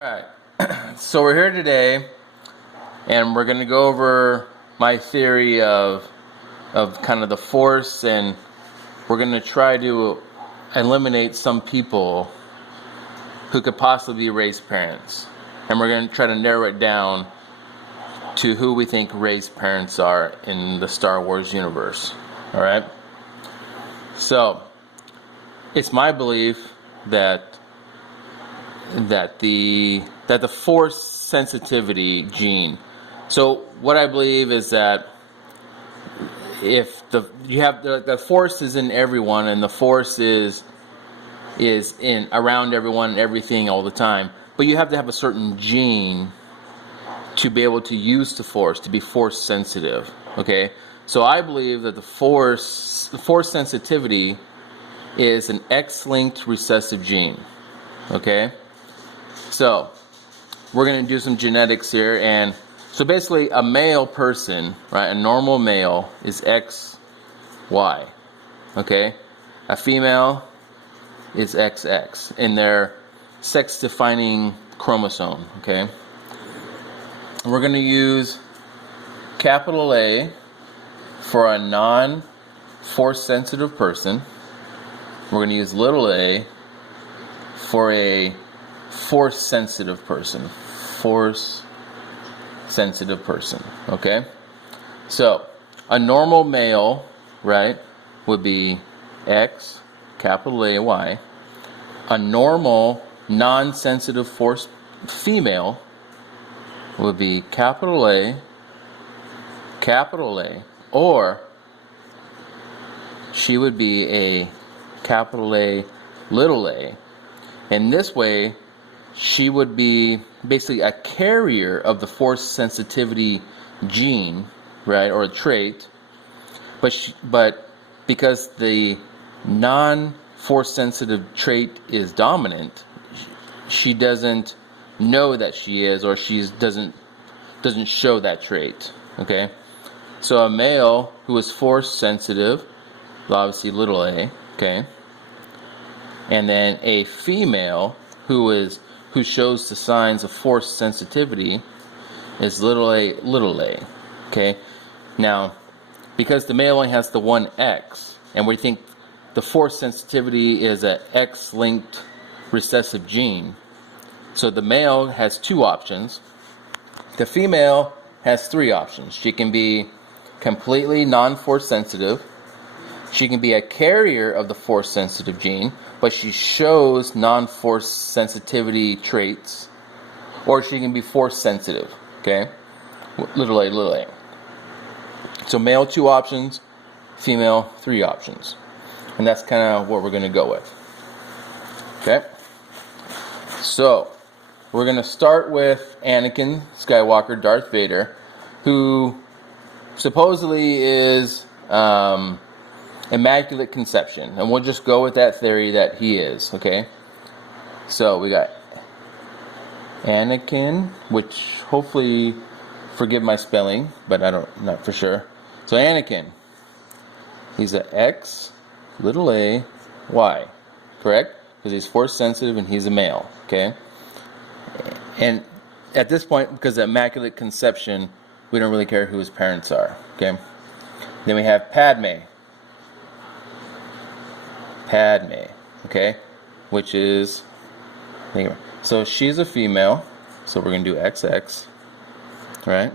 Alright, so we're here today and we're going to go over my theory of kind of the Force, and we're going to try to eliminate some people who could possibly be raised parents. And we're going to try to narrow it down to who we think raised parents are in the Star Wars universe. Alright? So, it's my belief that the Force sensitivity gene. So what I believe is that if the Force is in everyone, and the Force is in around everyone and everything all the time, but you have to have a certain gene to be able to use the Force, to be Force sensitive. Okay, so I believe that the Force sensitivity is an X-linked recessive gene. Okay. So, we're going to do some genetics here, and so basically a male person, right, a normal male is XY, okay? A female is XX in their sex-defining chromosome, okay? And we're going to use capital A for a non-Force sensitive person. We're going to use little a for a Force sensitive person. Force sensitive person. Okay? So, a normal male, right, would be X, capital A, Y. A normal, non-sensitive Force female would be capital A, or she would be a capital A, little a. In this way, she would be basically a carrier of the Force sensitivity gene, right, or a trait, but because the non-Force sensitive trait is dominant, she doesn't know that she is, or she doesn't show that trait. Okay, so a male who is Force sensitive, obviously little a, okay, and then a female who shows the signs of Force sensitivity is little a, okay? Now, because the male only has the one X, and we think the Force sensitivity is an X-linked recessive gene, so the male has two options. The female has three options. She can be completely non-Force sensitive. She can be a carrier of the Force sensitive gene, but she shows non-Force sensitivity traits, or she can be Force sensitive, okay? Little a. So male, two options, female, three options. And that's kind of what we're going to go with. Okay? So, we're going to start with Anakin Skywalker, Darth Vader, who supposedly is Immaculate Conception, and we'll just go with that theory that he is, okay? So we got Anakin, which hopefully, forgive my spelling, but not for sure. So Anakin, he's a X, little a, Y, correct? Because he's Force sensitive and he's a male, okay? And at this point, because of Immaculate Conception, we don't really care who his parents are, okay? Then we have Padme, okay, which is, so she's a female, so we're going to do XX, right?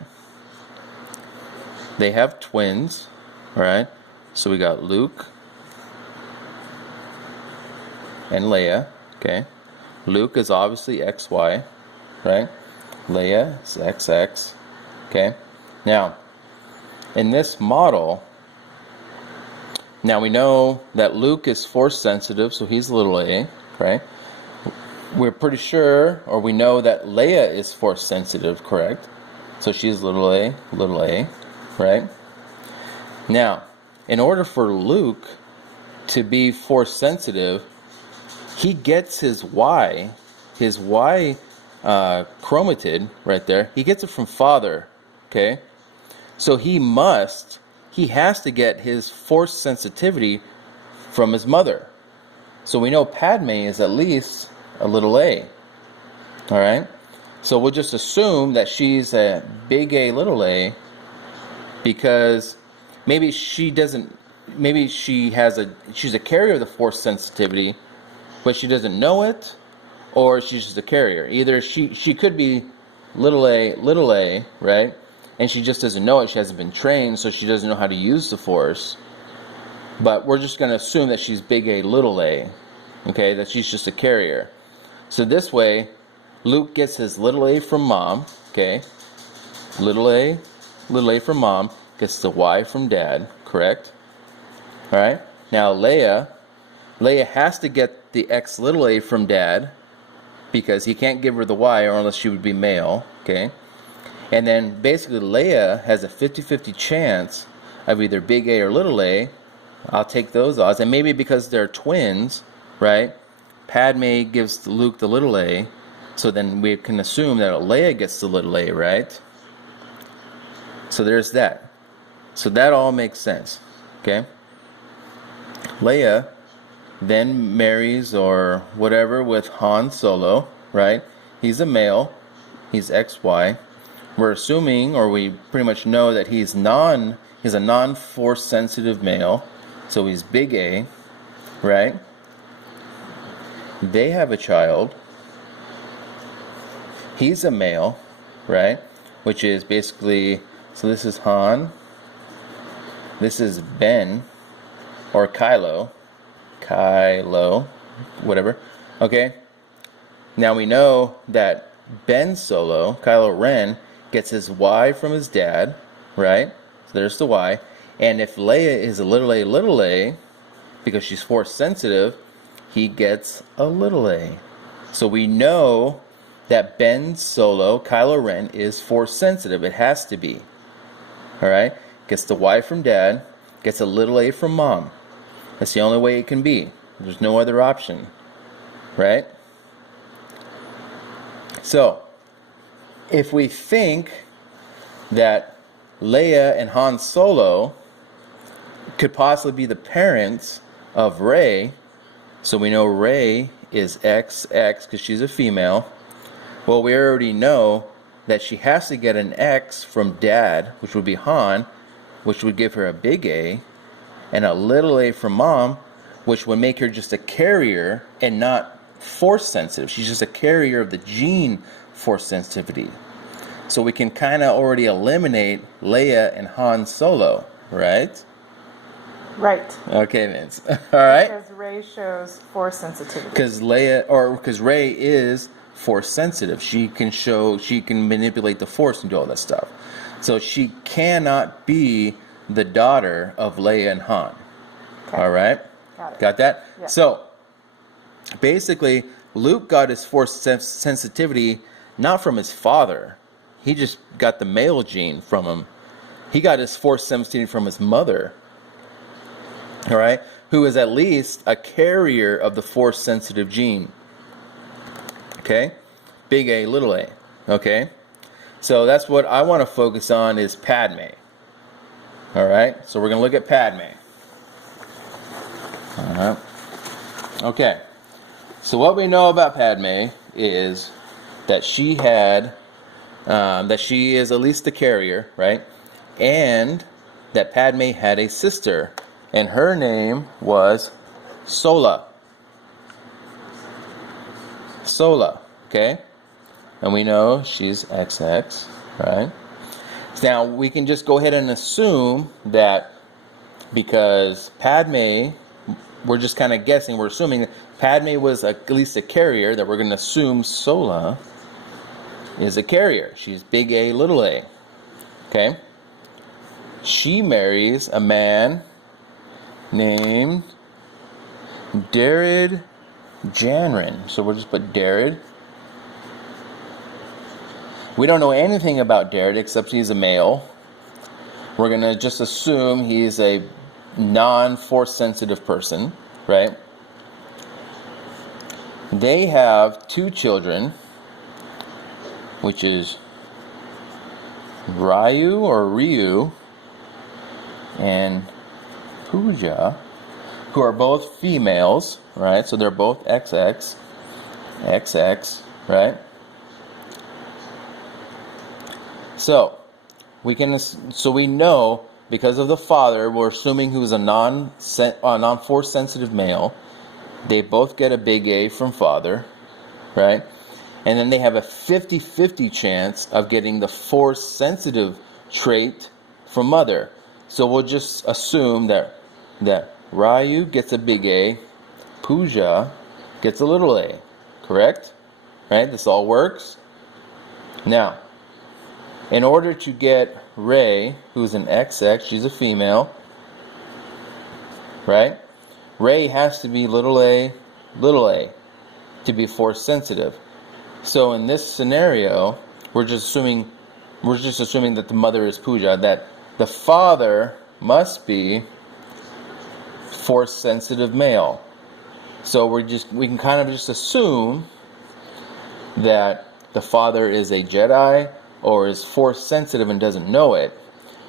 They have twins, right? So we got Luke and Leia, okay? Luke is obviously XY, right? Leia is XX, okay? Now, in this model, now we know that Luke is Force sensitive, so he's little a, right? We're pretty sure, or we know that Leia is Force sensitive, correct? So she's little a, right? Now, in order for Luke to be Force sensitive, he gets his Y chromatid right there. He gets it from father, okay? So he has to get his Force sensitivity from his mother. So we know Padme is at least a little a. All right. So we'll just assume that she's a big A, little a, because maybe she doesn't. Maybe she's a carrier of the Force sensitivity, but she doesn't know it, or she's just a carrier. Either she could be little a, right? And she just doesn't know it. She hasn't been trained, so she doesn't know how to use the Force. But we're just going to assume that she's big A, little a, okay? That she's just a carrier. So this way, Luke gets his little a from mom, okay? Little a from mom, gets the Y from dad, correct? All right. Now Leia has to get the X little a from dad, because he can't give her the Y, or unless she would be male, okay? And then basically Leia has a 50-50 chance of either big A or little a. I'll take those odds. And maybe because they're twins, right? Padme gives Luke the little a, so then we can assume that Leia gets the little a, right? So there's that. So that all makes sense, okay? Leia then marries or whatever with Han Solo, right? He's a male. He's XY. We're assuming, or we pretty much know, that he's a non-Force sensitive male. So he's big A, right? They have a child. He's a male, right? Which is basically, so this is Han. This is Ben, or Kylo, whatever. Okay. Now we know that Ben Solo, Kylo Ren, gets his Y from his dad, right? So there's the Y. And if Leia is a, because she's Force sensitive, he gets a little a. So we know that Ben Solo, Kylo Ren, is Force sensitive. It has to be. All right? Gets the Y from dad, gets a little a from mom. That's the only way it can be. There's no other option. Right? So, if we think that Leia and Han Solo could possibly be the parents of Rey, so we know Rey is XX because she's a female. Well, we already know that she has to get an X from dad, which would be Han, which would give her a big A, and a little a from mom, which would make her just a carrier and not Force sensitive. She's just a carrier of the gene Force sensitivity. So we can kind of already eliminate Leia and Han Solo, right? Right. Okay, Vince. All right. Because Rey shows Force sensitivity. Because Rey is Force sensitive. She can manipulate the Force and do all that stuff. So she cannot be the daughter of Leia and Han. Okay. All right. Got that? Yeah. So basically, Luke got his Force sensitivity not from his father. He just got the male gene from him. He got his Force sensitivity from his mother. All right, who is at least a carrier of the Force sensitive gene. Okay, big A, little a. Okay, so that's what I want to focus on, is Padme. All right, so we're going to look at Padme. All right. Okay, so what we know about Padme is that she is at least the carrier, right? And that Padme had a sister, and her name was Sola. Okay? And we know she's XX, right? Now, we can just go ahead and assume that because Padme, we're just kind of guessing, we're assuming that Padme was at least a carrier, that we're going to assume Sola is a carrier. She's big A, little a. Okay? She marries a man named Jared Janrin. So we'll just put Jared. We don't know anything about Jared except he's a male. We're going to just assume he's a non-Force sensitive person, right? They have 2 children, which is Ryu and Pooja, who are both females, right? So they're both XX, right? So we know because of the father, we're assuming who's a non-force sensitive male. They both get a big A from father, right? And then they have a 50-50 chance of getting the force sensitive trait from mother. So we'll just assume that Ryu gets a big A, Pooja gets a little a. Correct? Right? This all works. Now, in order to get Rey, who's an XX, she's a female, right? Rey has to be little a to be force sensitive. So in this scenario, we're just assuming that the mother is Pooja, that the father must be force sensitive male. So we can kind of just assume that the father is a Jedi or is force sensitive and doesn't know it,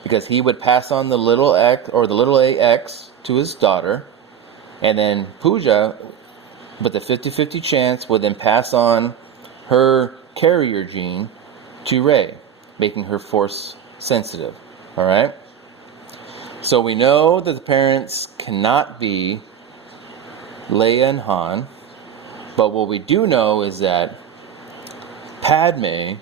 because he would pass on the little X or the little AX to his daughter, and then Pooja, with the 50-50 chance, would then pass on her carrier gene to Rey, making her force sensitive. All right? So we know that the parents cannot be Leia and Han, but what we do know is that Padme,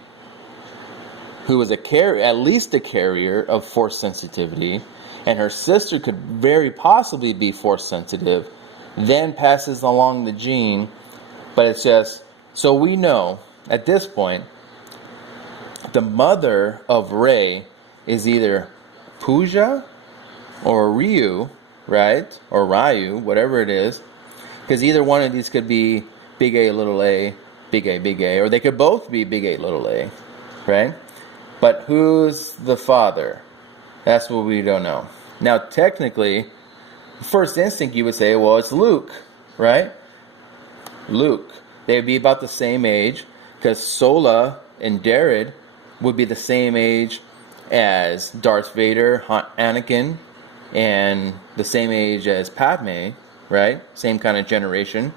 who was at least a carrier of force sensitivity, and her sister could very possibly be force sensitive, then passes along the gene. But it's just, so we know at this point, the mother of Rey is either Pooja or Ryu, right? Or Ryu, whatever it is. Because either one of these could be big A, little a, big A, or they could both be big A, little a, right? But who's the father? That's what we don't know. Now, technically, first instinct you would say, well, it's Luke, right? Luke. They'd be about the same age, because Sola and Darred would be the same age as Darth Vader, Anakin, and the same age as Padme, right? Same kind of generation.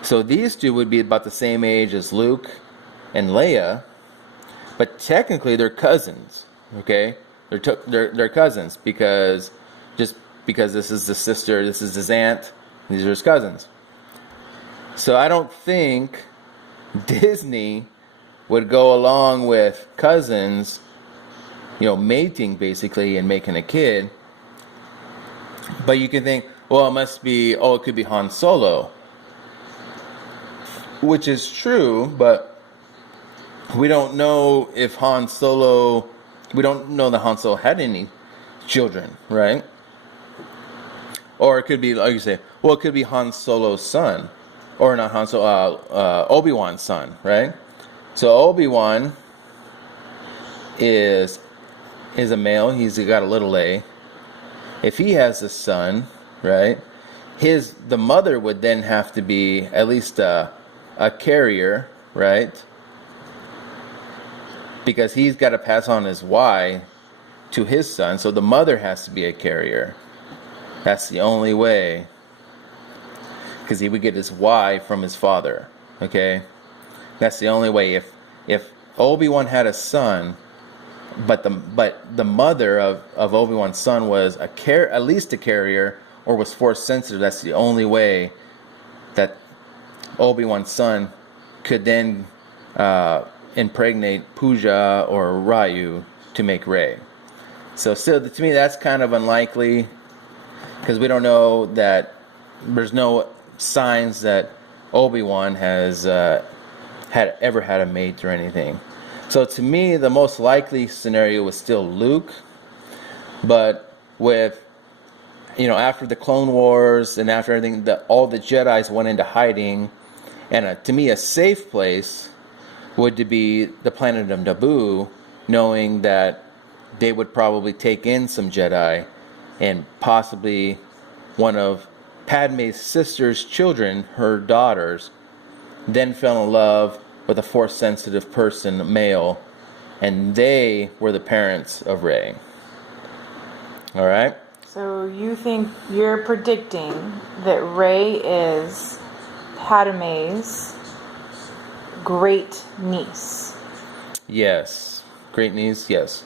So these two would be about the same age as Luke and Leia, but technically they're cousins, okay? They're cousins because this is the sister, this is his aunt, these are his cousins. So I don't think Disney would go along with cousins, mating basically and making a kid. But you can think, well, it could be Han Solo. Which is true, but we don't know that Han Solo had any children, right? Or it could be, like you say, well, it could be Han Solo's son. Or not Han Solo, Obi-Wan's son, right? So Obi-Wan is a male. He's got a little a. If he has a son, right, the mother would then have to be at least a carrier, right? Because he's got to pass on his Y to his son, so the mother has to be a carrier. That's the only way. Because he would get his Y from his father, okay? That's the only way. If Obi-Wan had a son, but the mother of Obi-Wan's son was at least a carrier or was force sensitive, that's the only way that Obi-Wan's son could then impregnate Pooja or Ryu to make Rey. So still, to me, that's kind of unlikely, because we don't know that there's no signs that Obi-Wan has ever had a mate or anything. So to me, the most likely scenario was still Luke, but with after the Clone Wars and after everything, all the Jedis went into hiding, and to me, a safe place would be the planet of Naboo, knowing that they would probably take in some Jedi, and possibly one of Padme's sister's children, her daughters, then fell in love with a force-sensitive person, male, and they were the parents of Rey. All right? So you're predicting that Rey is Padme's great niece. Yes, great niece. Yes.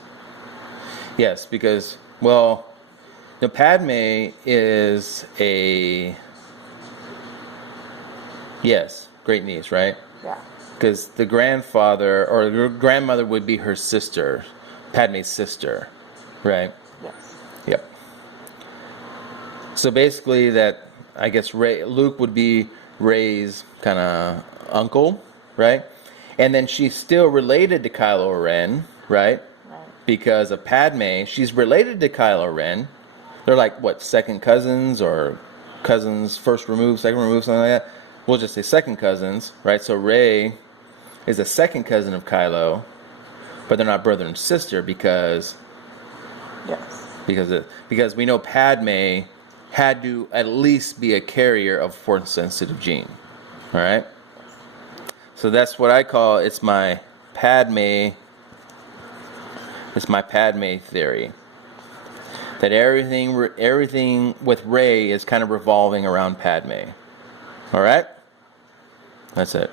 Yes, because, well, Padme is a, yes, great niece, right? Yeah. Because the grandfather or the grandmother would be her sister, Padme's sister, right? Yes. Yep. So basically, that I guess Luke would be Rey's kind of uncle, right? And then she's still related to Kylo Ren, right? Right. Because of Padme, she's related to Kylo Ren. They're like what, second cousins or cousins first removed, second removed, something like that. We'll just say second cousins, right? So Rey is a second cousin of Kylo, but they're not brother and sister because Yes. because we know Padme had to at least be a carrier of force sensitive gene. All right? So that's what I call it's my Padme theory. That everything with Rey is kind of revolving around Padme. All right? That's it.